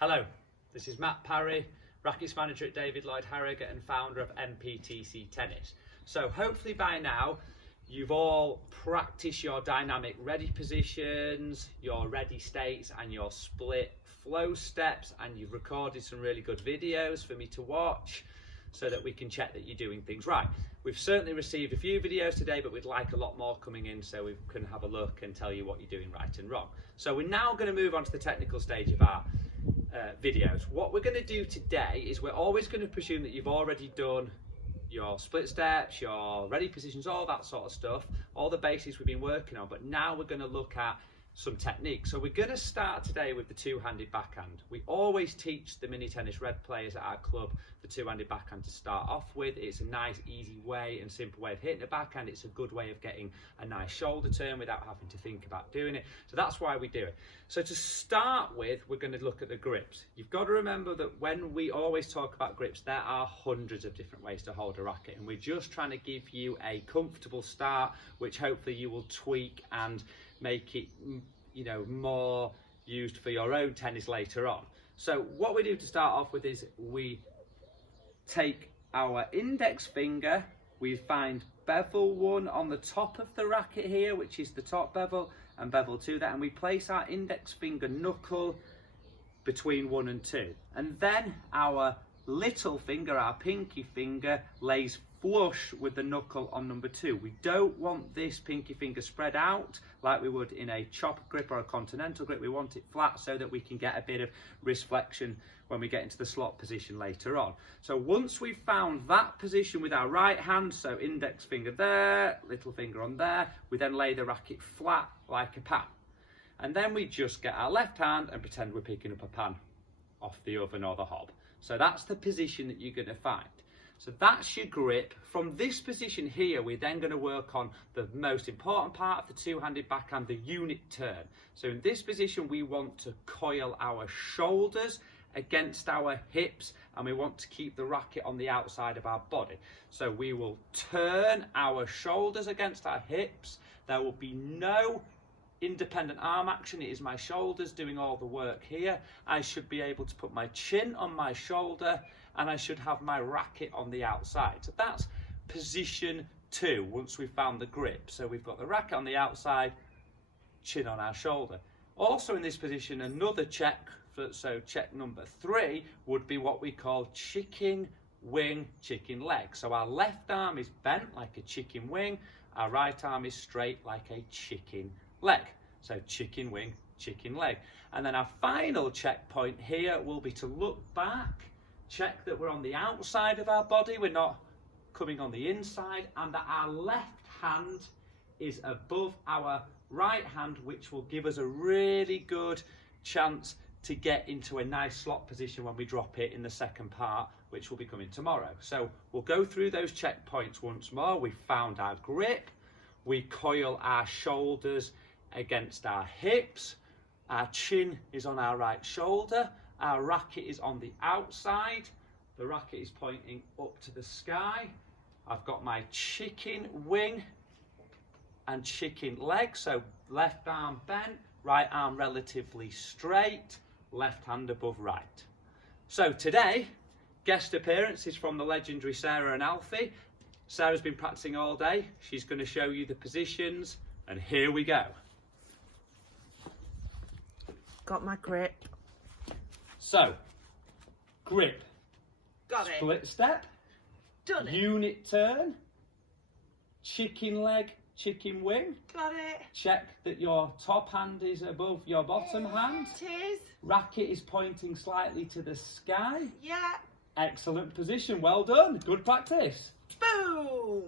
Hello, this is Matt Parry, Rackets Manager at David Lloyd Harrogate and founder of MPTC Tennis. So hopefully by now you've all practiced your dynamic ready positions, your ready states and your split flow steps, and you've recorded some really good videos for me to watch so that we can check that you're doing things right. We've certainly received a few videos today, but we'd like a lot more coming in so we can have a look and tell you what you're doing right and wrong. So we're now going to move on to the technical stage of our videos. What we're going to do today is we're always going to presume that you've already done your split steps, your ready positions, all that sort of stuff, all the basics we've been working on, but now we're going to look at some techniques. So we're going to start today with the two-handed backhand. We always teach the mini tennis red players at our club the two-handed backhand to start off with. It's a nice, easy way and simple way of hitting a backhand. It's a good way of getting a nice shoulder turn without having to think about doing it. So that's why we do it. So to start with, we're going to look at the grips. You've got to remember that when we always talk about grips, there are hundreds of different ways to hold a racket, and we're just trying to give you a comfortable start, which hopefully you will tweak and make it, you know, more used for your own tennis later on. So what we do to start off with is we take our index finger, we find bevel 1 on the top of the racket here, which is the top bevel, and bevel 2 there, and we place our index finger knuckle between 1 and 2, and then our little finger, our pinky finger, lays flush with the knuckle on number 2. We don't want this pinky finger spread out like we would in a chopper grip or a continental grip. We want it flat so that we can get a bit of wrist flexion when we get into the slot position later on. So once we've found that position with our right hand, so index finger there, little finger on there, we then lay the racket flat like a pan. And then we just get our left hand and pretend we're picking up a pan off the oven or the hob. So that's the position that you're going to find. So that's your grip. From this position here, we're then going to work on the most important part of the two-handed backhand, the unit turn. So in this position, we want to coil our shoulders against our hips, and we want to keep the racket on the outside of our body. So we will turn our shoulders against our hips. There will be no independent arm action. It is my shoulders doing all the work here. I should be able to put my chin on my shoulder, and I should have my racket on the outside. So that's position 2 once we've found the grip. So we've got the racket on the outside, chin on our shoulder. Also in this position, another check, so check number 3 would be what we call chicken wing, chicken leg. So our left arm is bent like a chicken wing, our right arm is straight like a chicken leg. So chicken wing, chicken leg. And then our final checkpoint here will be to look back, check that we're on the outside of our body, we're not coming on the inside, and that our left hand is above our right hand, which will give us a really good chance to get into a nice slot position when we drop it in the second part, which will be coming tomorrow. So we'll go through those checkpoints once more. We've found our grip, we coil our shoulders against our hips, our chin is on our right shoulder, our racket is on the outside, the racket is pointing up to the sky. I've got my chicken wing and chicken leg, so left arm bent, right arm relatively straight, left hand above right. So today, guest appearance is from the legendary Sarah and Alfie. Sarah's been practicing all day. She's going to show you the positions, and here we go. Got my grip. So, grip, Got it. split step, Done it. unit turn, chicken leg, chicken wing. Got it. Check that your top hand is above your bottom hand. It is. Racket is pointing slightly to the sky. Yeah. Excellent position, well done, good practice. Boom.